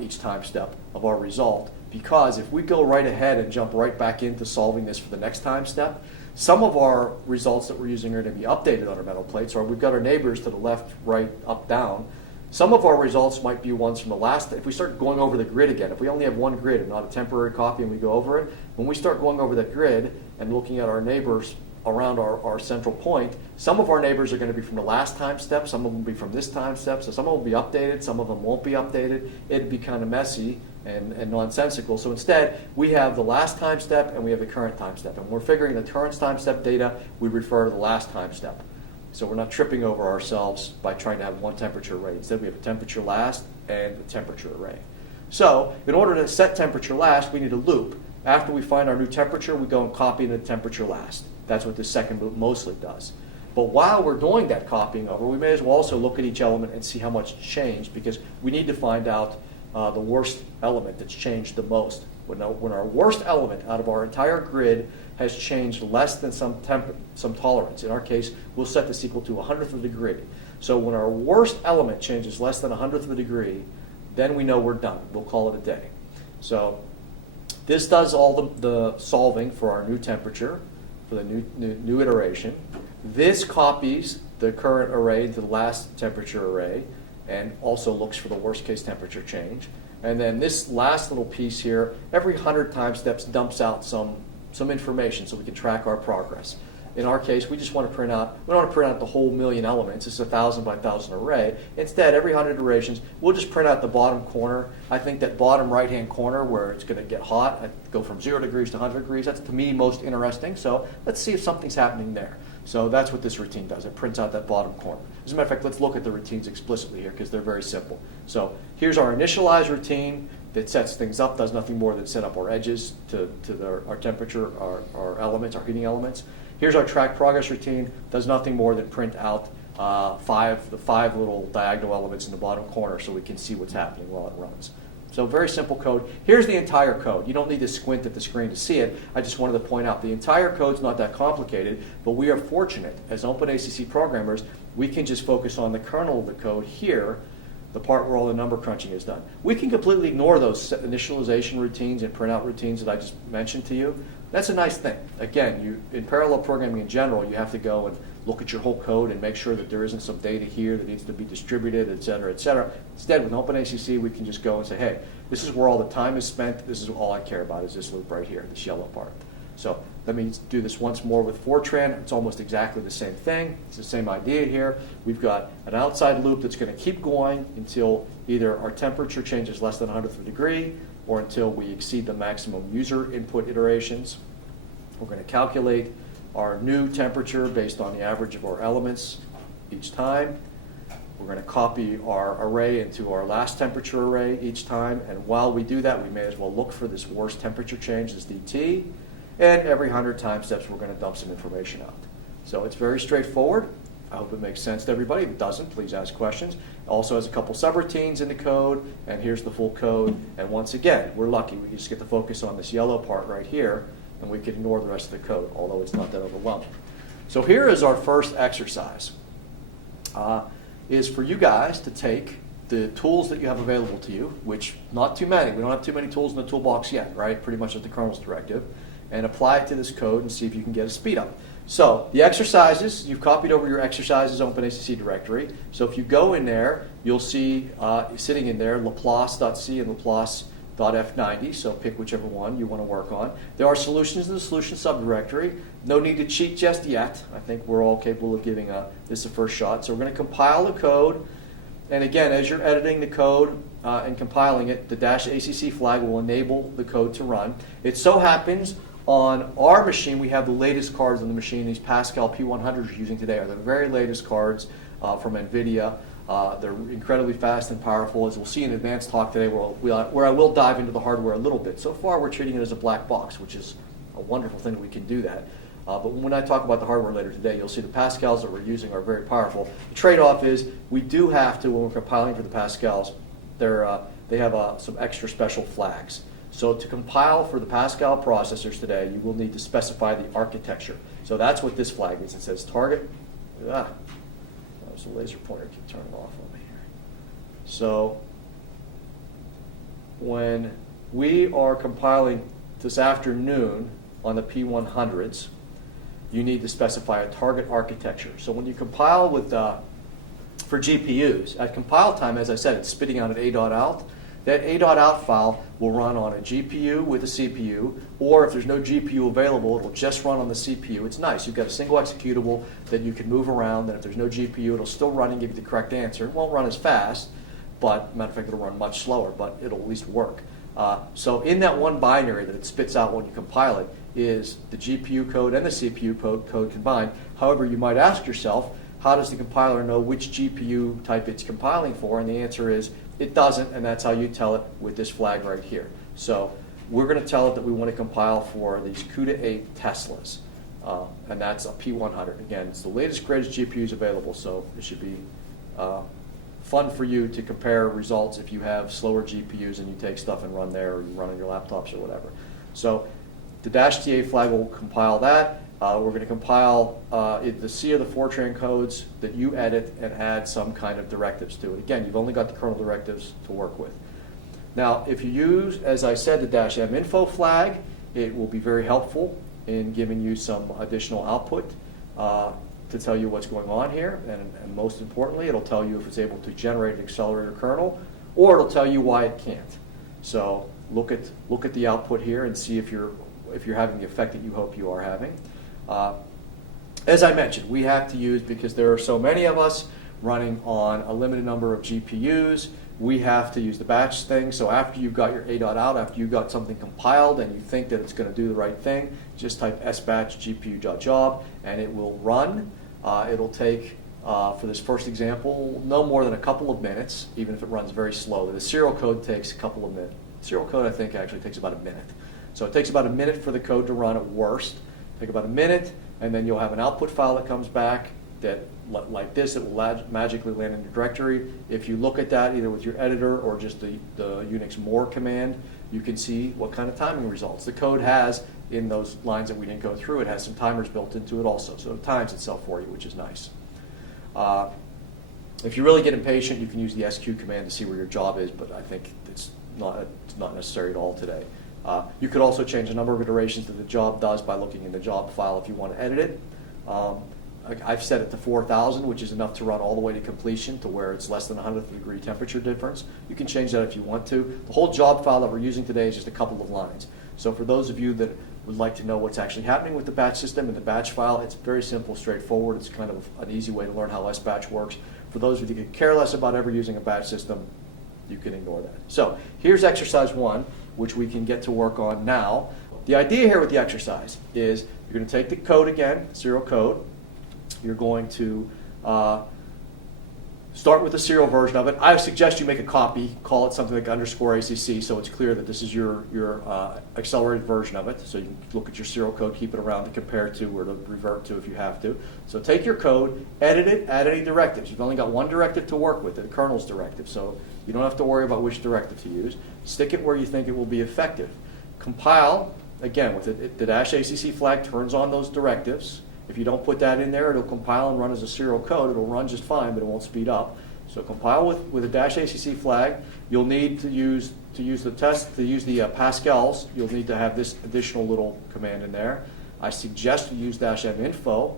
each time step of our result, because if we go right ahead and jump right back into solving this for the next time step, some of our results that we're using are going to be updated on our metal plates, or we've got our neighbors to the left, right, up, down. Some of our results might be ones from the last. If we start going over the grid again, if we only have one grid and not a temporary copy and we go over it, when we start going over that grid and looking at our neighbors around our central point, some of our neighbors are going to be from the last time step, some of them will be from this time step, so some of them will be updated, some of them won't be updated. It'd be kind of messy and nonsensical. So instead, we have the last time step and we have the current time step. And when we're figuring the current time step data, we refer to the last time step. So we're not tripping over ourselves by trying to have one temperature array. Instead, we have a temperature last and a temperature array. So in order to set temperature last, we need a loop. After we find our new temperature, we go and copy the temperature last. That's what this second loop mostly does. But while we're doing that copying over, we may as well also look at each element and see how much changed, because we need to find out the worst element that's changed the most. When our worst element out of our entire grid has changed less than some tolerance, in our case, we'll set this equal to 100th of a degree. So when our worst element changes less than 100th of a degree, then we know we're done. We'll call it a day. So this does all the solving for our new temperature, for the new iteration. This copies the current array into the last temperature array and also looks for the worst case temperature change. And then this last little piece here, every 100 time steps dumps out some information so we can track our progress. In our case, we just want to print out, we don't want to print out the whole million elements. It's a 1,000 by 1,000 array. Instead, every 100 iterations, we'll just print out the bottom corner. I think that bottom right-hand corner where it's going to get hot, go from 0 degrees to 100 degrees, that's to me most interesting. So let's see if something's happening there. So that's what this routine does. It prints out that bottom corner. As a matter of fact, let's look at the routines explicitly here because they're very simple. So here's our initialize routine that sets things up, does nothing more than set up our edges to our temperature, our elements, our heating elements. Here's our track progress routine, does nothing more than print out the five little diagonal elements in the bottom corner so we can see what's happening while it runs. So very simple code. Here's the entire code. You don't need to squint at the screen to see it. I just wanted to point out the entire code's not that complicated, but we are fortunate as OpenACC programmers, we can just focus on the kernel of the code here, the part where all the number crunching is done. We can completely ignore those initialization routines and printout routines that I just mentioned to you. That's a nice thing. Again, in parallel programming in general, you have to go and look at your whole code and make sure that there isn't some data here that needs to be distributed, et cetera, et cetera. Instead, with OpenACC, we can just go and say, hey, this is where all the time is spent. This is all I care about is this loop right here, this yellow part. So let me do this once more with Fortran. It's almost exactly the same thing. It's the same idea here. We've got an outside loop that's going to keep going until either our temperature changes less than 100th of a degree or until we exceed the maximum user input iterations. We're going to calculate our new temperature based on the average of our elements each time. We're going to copy our array into our last temperature array each time. And while we do that, we may as well look for this worst temperature change, this DT. And every 100 time steps, we're going to dump some information out. So it's very straightforward. I hope it makes sense to everybody. If it doesn't, please ask questions. It also has a couple subroutines in the code, and here's the full code. And once again, we're lucky. We just get to focus on this yellow part right here, and we can ignore the rest of the code, although it's not that overwhelming. So here is our first exercise. Is for you guys to take the tools that you have available to you, which not too many. We don't have too many tools in the toolbox yet, right? Pretty much at the kernel's directive. And apply it to this code and see if you can get a speed up. So the exercises, you've copied over your exercises OpenACC directory. So if you go in there, you'll see sitting in there Laplace.c and Laplace.f90. So pick whichever one you want to work on. There are solutions in the solution subdirectory. No need to cheat just yet. I think we're all capable of giving this a first shot. So we're going to compile the code. And again, as you're editing the code and compiling it, the -ACC flag will enable the code to run. It so happens on our machine, we have the latest cards on the machine. These Pascal P100s you're using today are the very latest cards from NVIDIA. They're incredibly fast and powerful, as we'll see in advanced talk today, where I will dive into the hardware a little bit. So far, we're treating it as a black box, which is a wonderful thing that we can do that. But when I talk about the hardware later today, you'll see the Pascals that we're using are very powerful. The trade-off is we do have to, when we're compiling for the Pascals, they have some extra special flags. So to compile for the Pascal processors today, you will need to specify the architecture. So that's what this flag means. It says target. There's a laser pointer. Keep turning off on me here. So when we are compiling this afternoon on the P100s, you need to specify a target architecture. So when you compile with for GPUs, at compile time, as I said, it's spitting out an A.out. That A.out file will run on a GPU with a CPU, or if there's no GPU available, it'll just run on the CPU. It's nice. You've got a single executable that you can move around, and if there's no GPU, it'll still run and give you the correct answer. It won't run as fast, but matter of fact, it'll run much slower, but it'll at least work. So in that one binary that it spits out when you compile it is the GPU code and the CPU code combined. However, you might ask yourself, how does the compiler know which GPU type it's compiling for? And the answer is it doesn't, and that's how you tell it with this flag right here. So we're going to tell it that we want to compile for these Cuda 8 Teslas, and that's a P100. Again, it's the latest, greatest GPUs available, so it should be fun for you to compare results if you have slower GPUs and you take stuff and run there, or you run on your laptops or whatever. So the -TA flag will compile that. We're going to compile the C or the Fortran codes that you edit and add some kind of directives to it. Again, you've only got the kernel directives to work with. Now, if you use, as I said, the -minfo flag, it will be very helpful in giving you some additional output to tell you what's going on here. And most importantly, it'll tell you if it's able to generate an accelerator kernel, or it'll tell you why it can't. So look at the output here and see if you're having the effect that you hope you are having. As I mentioned, we have to use, because there are so many of us running on a limited number of GPUs, we have to use the batch thing. So after you've got your A.out, after you've got something compiled and you think that it's going to do the right thing, just type sbatch gpu.job and it will run. It'll take, for this first example, no more than a couple of minutes, even if it runs very slowly. The serial code takes a couple of minutes. Serial code, I think, actually takes about a minute. So it takes about a minute for the code to run at worst. Take about a minute, and then you'll have an output file that comes back that, like this, it will magically land in your directory. If you look at that either with your editor or just the Unix more command, you can see what kind of timing results. The code has, in those lines that we didn't go through, it has some timers built into it also, so it times itself for you, which is nice. If you really get impatient, you can use the SQ command to see where your job is, but I think it's not necessary at all today. You could also change the number of iterations that the job does by looking in the job file if you want to edit it. I've set it to 4,000, which is enough to run all the way to completion, to where it's less than 100th degree temperature difference. You can change that if you want to. The whole job file that we're using today is just a couple of lines. So for those of you that would like to know what's actually happening with the batch system and the batch file, it's very simple, straightforward. It's kind of an easy way to learn how sbatch works. For those of you that care less about ever using a batch system, you can ignore that. So here's exercise 1, which we can get to work on now. The idea here with the exercise is you're going to take the code again, serial code. You're going to start with the serial version of it. I suggest you make a copy, call it something like _ACC, so it's clear that this is your accelerated version of it. So you can look at your serial code, keep it around to compare to or to revert to if you have to. So take your code, edit it, add any directives. You've only got one directive to work with, the kernel's directive, so you don't have to worry about which directive to use. Stick it where you think it will be effective. Compile, again, with it, the -ACC flag turns on those directives. If you don't put that in there, it'll compile and run as a serial code. It'll run just fine, but it won't speed up. So compile with a -ACC flag. You'll need to use the Pascals. You'll need to have this additional little command in there. I suggest you use -minfo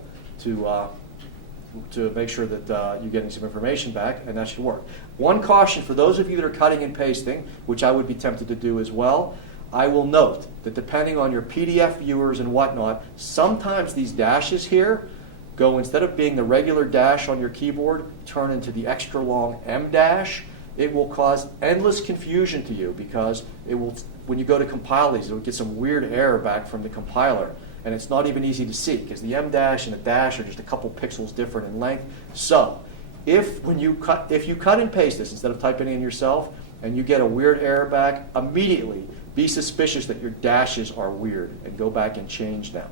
to make sure that you're getting some information back, and that should work. One caution for those of you that are cutting and pasting, which I would be tempted to do as well, I will note that depending on your PDF viewers and whatnot, sometimes these dashes here go, instead of being the regular dash on your keyboard, turn into the extra long M dash. It will cause endless confusion to you because it will, when you go to compile these, it will get some weird error back from the compiler. And it's not even easy to see because the M dash and the dash are just a couple pixels different in length. So if you cut and paste this instead of typing it in yourself and you get a weird error back, immediately be suspicious that your dashes are weird and go back and change them.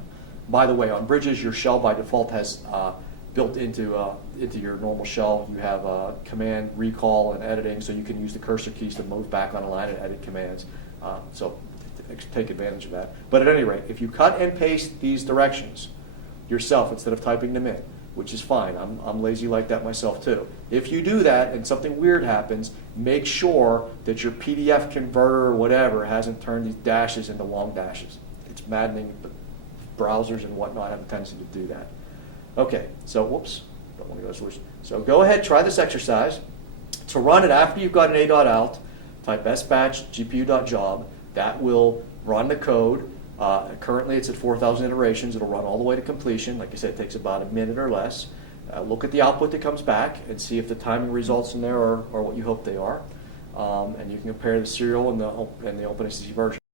By the way, on bridges, your shell by default has built into your normal shell. You have command recall and editing, so you can use the cursor keys to move back on a line and edit commands. So take advantage of that. But at any rate, if you cut and paste these directions yourself instead of typing them in, which is fine. I'm lazy like that myself too. If you do that and something weird happens, make sure that your PDF converter or whatever hasn't turned these dashes into long dashes. It's maddening, but browsers and whatnot have a tendency to do that. Okay, so whoops, don't want to go to solution. So go ahead, try this exercise. To run it after you've got an a.out, type sbatch gpu.job. That will run the code. Currently it's at 4,000 iterations. It'll run all the way to completion. Like I said, it takes about a minute or less. Look at the output that comes back and see if the timing results in there are what you hope they are. And you can compare the serial and the OpenACC version.